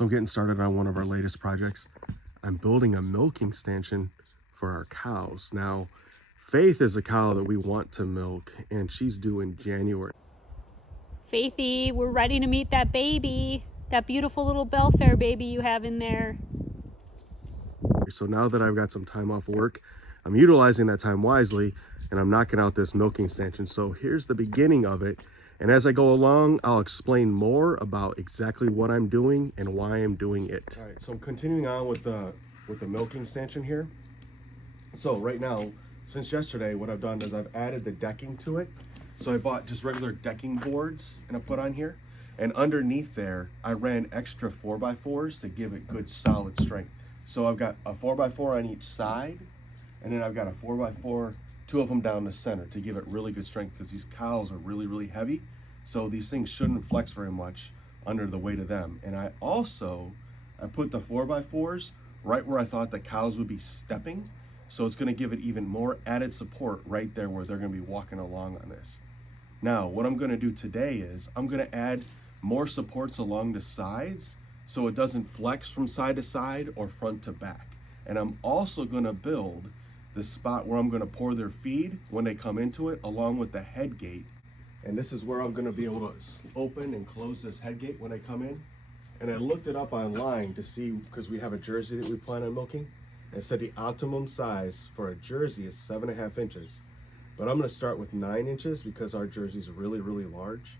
So I'm getting started on one of our latest projects. I'm building a milking stanchion for our cows. Now, Faith is a cow that we want to milk, and she's due in January. Faithy, we're ready to meet that baby, that beautiful little Belfair baby you have in there. So now that I've got some time off work, I'm utilizing that time wisely, and I'm knocking out this milking stanchion. So here's the beginning of it. And as I go along, I'll explain more about exactly what I'm doing and why I'm doing it. All right, so I'm continuing on with the milking stanchion here. So right now, since yesterday, what I've done is I've added the decking to it. So I bought just regular decking boards and I put on here. And underneath there, I ran extra 4x4s to give it good solid strength. So I've got a 4x4 on each side, and then I've got a 4x4, two of them down the center to give it really good strength, because these cows are really, really heavy. So these things shouldn't flex very much under the weight of them. And I put the 4x4s right where I thought the cows would be stepping. So it's gonna give it even more added support right there where they're gonna be walking along on this. Now, what I'm gonna do today is I'm gonna add more supports along the sides so it doesn't flex from side to side or front to back. And I'm also gonna build the spot where I'm gonna pour their feed when they come into it, along with the head gate. And this is where I'm gonna be able to open and close this head gate when they come in. And I looked it up online to see, because we have a Jersey that we plan on milking. And it said the optimum size for a Jersey is 7.5 inches. But I'm gonna start with 9 inches because our Jersey is really, really large.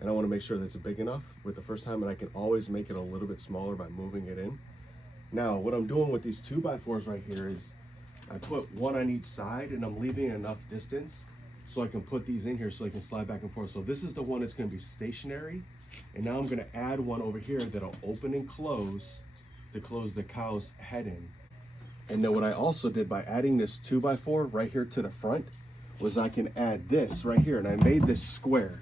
And I wanna make sure that it's big enough with the first time, and I can always make it a little bit smaller by moving it in. Now, what I'm doing with these 2x4s right here is I put one on each side, and I'm leaving enough distance so I can put these in here so I can slide back and forth. So this is the one that's gonna be stationary. And now I'm gonna add one over here that'll open and close to close the cow's head in. And then what I also did by adding this 2x4 right here to the front was I can add this right here. And I made this square.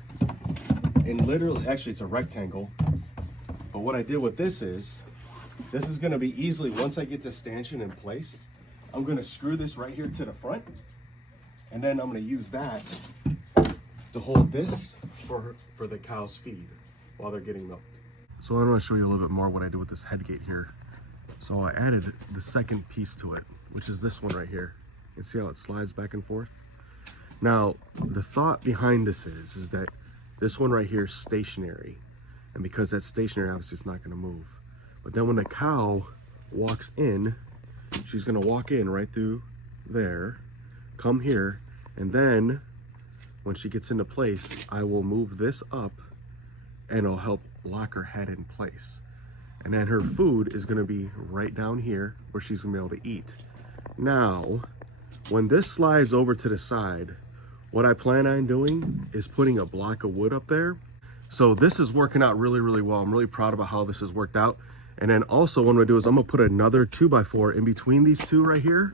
And literally, actually it's a rectangle. But what I did with this is gonna be easily, once I get the stanchion in place, I'm gonna screw this right here to the front, and then I'm gonna use that to hold this for the cow's feed while they're getting milked. So I want to show you a little bit more what I did with this head gate here. So I added the second piece to it, which is this one right here. You can see how it slides back and forth. Now, the thought behind this is that this one right here is stationary. And because that's stationary, obviously it's not gonna move. But then when the cow walks in, she's gonna walk in right through there, come here, and then when she gets into place, I will move this up and it'll help lock her head in place. And then her food is gonna be right down here where she's gonna be able to eat. Now, when this slides over to the side, what I plan on doing is putting a block of wood up there. So this is working out really, really well. I'm really proud about how this has worked out. And then also what I'm gonna do is I'm gonna put another 2x4 in between these two right here,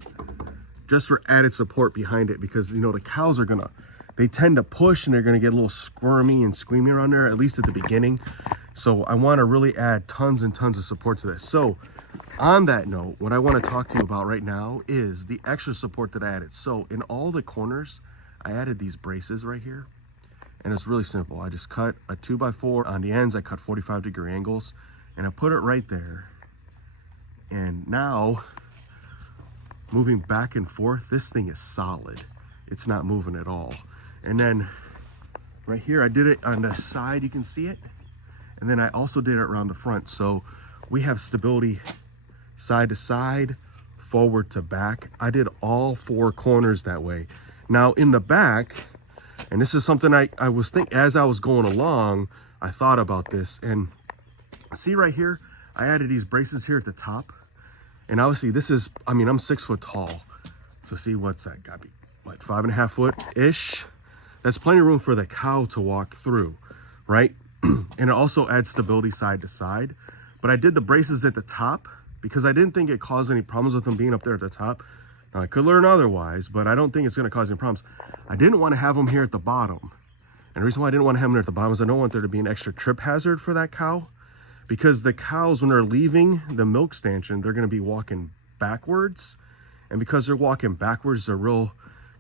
just for added support behind it, because you know the cows are they tend to push and they're gonna get a little squirmy and squeamy around there, at least at the beginning. So I wanna really add tons and tons of support to this. So on that note, what I wanna talk to you about right now is the extra support that I added. So in all the corners, I added these braces right here. And it's really simple. I just cut a 2x4 on the ends. I cut 45-degree angles and I put it right there. And now, moving back and forth, this thing is solid. It's not moving at all. And then right here, I did it on the side, you can see it. And then I also did it around the front. So we have stability side to side, forward to back. I did all 4 corners that way. Now in the back, and this is something I was thinking as I was going along, I thought about this. And see right here, I added these braces here at the top. And obviously this is, I mean, I'm 6 foot tall. So see, what's that? Gotta be, what, 5.5 foot-ish? That's plenty of room for the cow to walk through, right? And it also adds stability side to side. But I did the braces at the top because I didn't think it caused any problems with them being up there at the top. Now, I could learn otherwise, but I don't think it's gonna cause any problems. I didn't wanna have them here at the bottom. And the reason why I didn't wanna have them there at the bottom is I don't want there to be an extra trip hazard for that cow, because the cows, when they're leaving the milk stanchion, they're gonna be walking backwards. And because they're walking backwards, they're real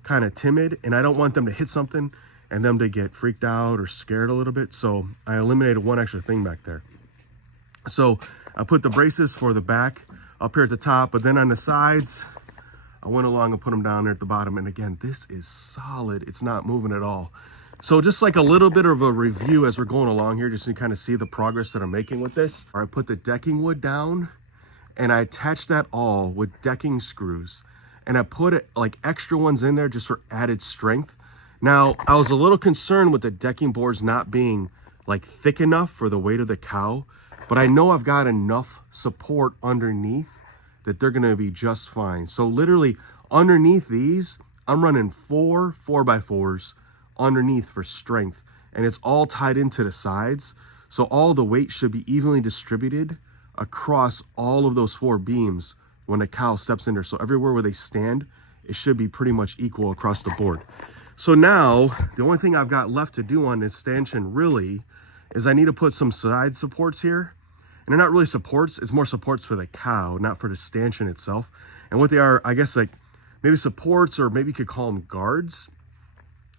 kind of timid, and I don't want them to hit something and them to get freaked out or scared a little bit. So I eliminated one extra thing back there. So I put the braces for the back up here at the top, but then on the sides, I went along and put them down there at the bottom. And again, this is solid. It's not moving at all. So just like a little bit of a review as we're going along here, just to kind of see the progress that I'm making with this. I put the decking wood down and I attached that all with decking screws. And I put like extra ones in there just for added strength. Now, I was a little concerned with the decking boards not being like thick enough for the weight of the cow, but I know I've got enough support underneath that they're gonna be just fine. So literally underneath these, I'm running 4 4x4s underneath for strength, and it's all tied into the sides. So all the weight should be evenly distributed across all of those 4 beams when a cow steps in there. So everywhere where they stand, it should be pretty much equal across the board. So now the only thing I've got left to do on this stanchion really is I need to put some side supports here. And they're not really supports, it's more supports for the cow, not for the stanchion itself. And what they are, I guess, like maybe supports, or maybe you could call them guards.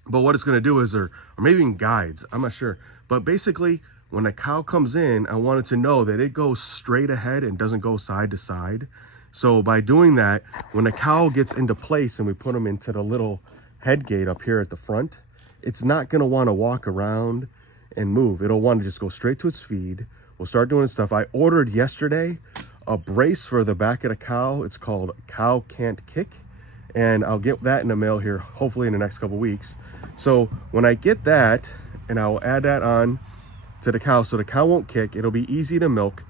But what it's gonna do is, or maybe even guides, I'm not sure. But basically, when a cow comes in, I want it to know that it goes straight ahead and doesn't go side to side. So by doing that, when a cow gets into place and we put them into the little head gate up here at the front, it's not gonna wanna walk around and move. It'll wanna just go straight to its feed. We'll start doing stuff. I ordered yesterday a brace for the back of the cow. It's called Cow Can't Kick. And I'll get that in the mail here, hopefully in the next couple weeks. So when I get that, and I'll add that on to the cow so the cow won't kick, it'll be easy to milk.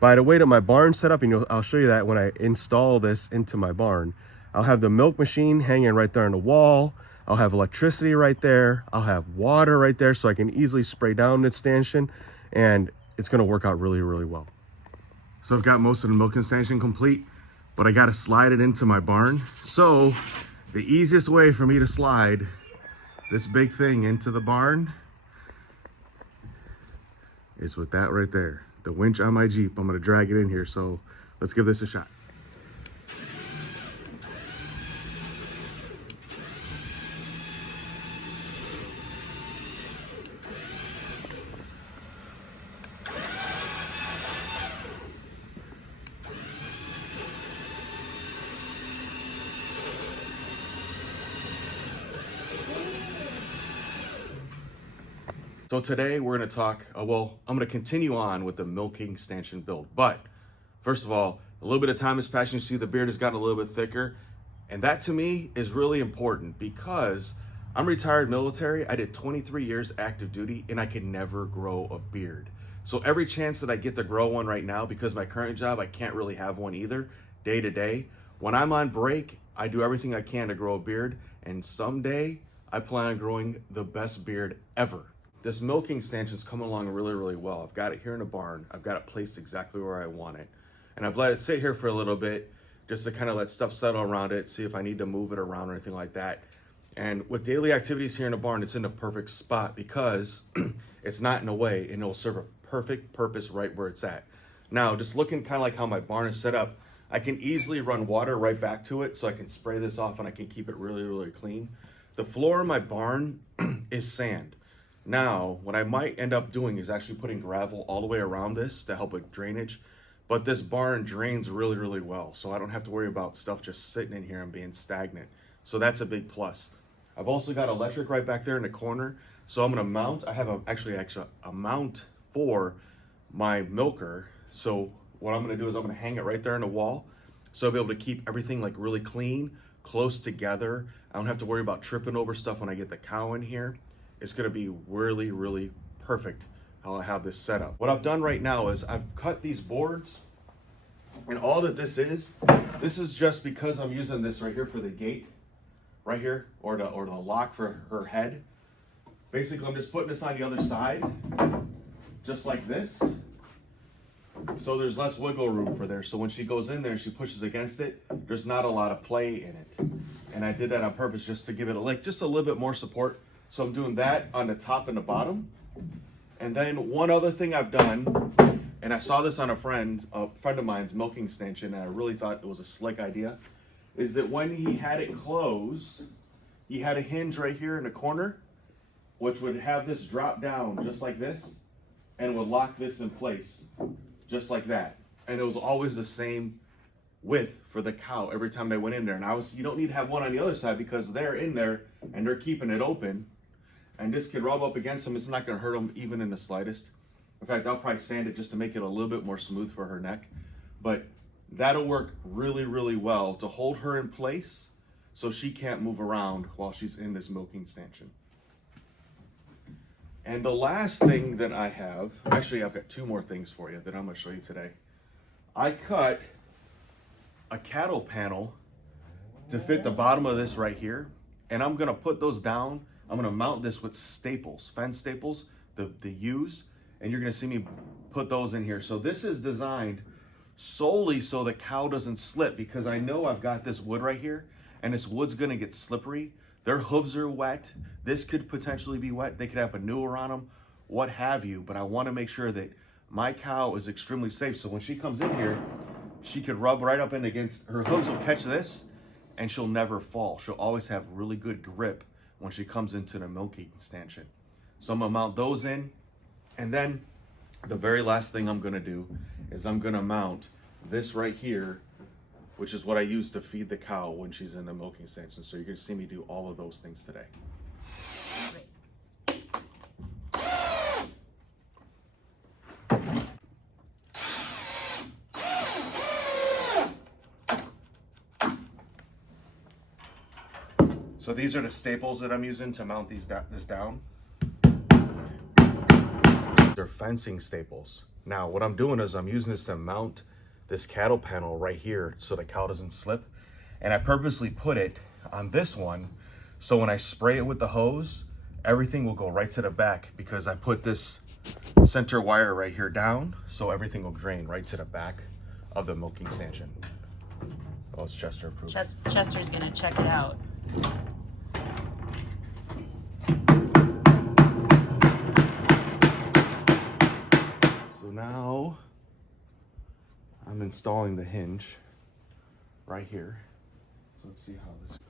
By the way that my barn's set up, and I'll show you that when I install this into my barn. I'll have the milk machine hanging right there on the wall. I'll have electricity right there. I'll have water right there so I can easily spray down the stanchion, and it's gonna work out really, really well. So I've got most of the milking stanchion complete, but I gotta slide it into my barn. So the easiest way for me to slide this big thing into the barn is with that right there. The winch on my Jeep. I'm gonna drag it in here. So let's give this a shot. So today we're going to talk, I'm going to continue on with the milking stanchion build. But first of all, a little bit of time has passed. You see the beard has gotten a little bit thicker. And that to me is really important because I'm retired military. I did 23 years active duty and I could never grow a beard. So every chance that I get to grow one right now, because my current job, I can't really have one either day to day. When I'm on break, I do everything I can to grow a beard. And someday I plan on growing the best beard ever. This milking stanchion is coming along really, really well. I've got it here in the barn. I've got it placed exactly where I want it. And I've let it sit here for a little bit just to kind of let stuff settle around it, see if I need to move it around or anything like that. And with daily activities here in the barn, it's in the perfect spot because it's not in the way and it'll serve a perfect purpose right where it's at. Now, just looking kind of like how my barn is set up, I can easily run water right back to it so I can spray this off and I can keep it really, really clean. The floor of my barn is sand. Now, what I might end up doing is actually putting gravel all the way around this to help with drainage. But this barn drains really, really well. So I don't have to worry about stuff just sitting in here and being stagnant. So that's a big plus. I've also got electric right back there in the corner. So I'm gonna mount, I have actually a mount for my milker. So what I'm gonna do is I'm gonna hang it right there on the wall. So I'll be able to keep everything like really clean, close together. I don't have to worry about tripping over stuff when I get the cow in here. It's gonna be really, really perfect how I have this set up. What I've done right now is I've cut these boards, and all that this is just because I'm using this right here for the gate, right here, or the lock for her head. Basically, I'm just putting this on the other side, just like this. So there's less wiggle room for there. So when she goes in there and she pushes against it, there's not a lot of play in it. And I did that on purpose just to give it just a little bit more support. So I'm doing that on the top and the bottom. And then one other thing I've done, and I saw this on a friend of mine's milking stanchion, and I really thought it was a slick idea, is that when he had it closed, he had a hinge right here in the corner, which would have this drop down just like this, and would lock this in place, just like that. and it was always the same width for the cow every time they went in there. And you don't need to have one on the other side because they're in there and they're keeping it open. And this could rub up against them. It's not going to hurt them even in the slightest. In fact, I'll probably sand it just to make it a little bit more smooth for her neck. But that'll work really, really well to hold her in place so she can't move around while she's in this milking stanchion. And the last thing that I have, actually I've got two more things for you that I'm going to show you today. I cut a cattle panel to fit the bottom of this right here. And I'm going to put those down. I'm going to mount this with staples, fence staples, the U's. And you're going to see me put those in here. So this is designed solely so the cow doesn't slip, because I know I've got this wood right here and this wood's going to get slippery. Their hooves are wet. This could potentially be wet. They could have manure on them, what have you. But I want to make sure that my cow is extremely safe. So when she comes in here, she could rub right up in against, her hooves will catch this and she'll never fall. She'll always have really good grip when she comes into the milking stanchion. So I'm going to mount those in. And then the very last thing I'm going to do is I'm going to mount this right here, which is what I use to feed the cow when she's in the milking stanchion. So you're going to see me do all of those things today. So these are the staples that I'm using to mount this down. They're fencing staples. Now what I'm doing is I'm using this to mount this cattle panel right here so the cow doesn't slip. And I purposely put it on this one so when I spray it with the hose, everything will go right to the back, because I put this center wire right here down so everything will drain right to the back of the milking stanchion. Oh, it's Chester approved. Chester's gonna check it out. So now I'm installing the hinge right here. So let's see how this goes.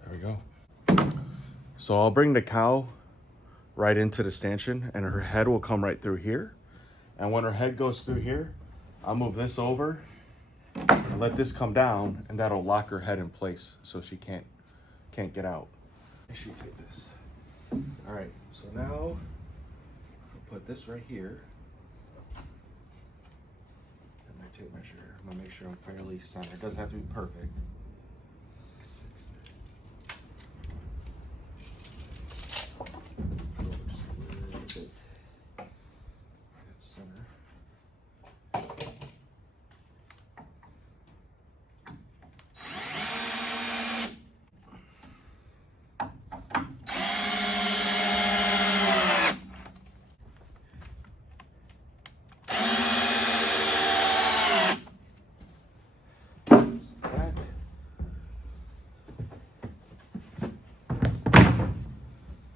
There we go. So I'll bring the cow right into the stanchion and her head will come right through here. And when her head goes through here, I'll move this over and let this come down, and that'll lock her head in place so she can't get out. I should take this. All right, so now I'll put this right here. And my tape measure. I'm gonna make sure I'm fairly centered. It doesn't have to be perfect.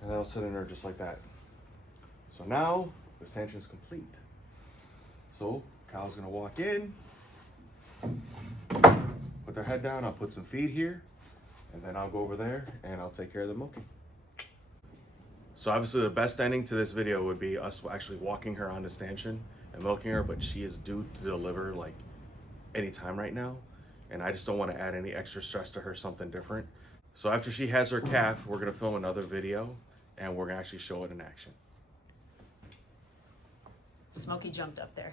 And that'll sit in there just like that. So now the stanchion is complete. So cow's gonna walk in, put their head down, I'll put some feed here, and then I'll go over there and I'll take care of the milking. So obviously the best ending to this video would be us actually walking her on the stanchion and milking her, but she is due to deliver like any time right now. And I just don't want to add any extra stress to her, something different. So after she has her calf, we're gonna film another video and we're gonna actually show it in action. Smokey jumped up there.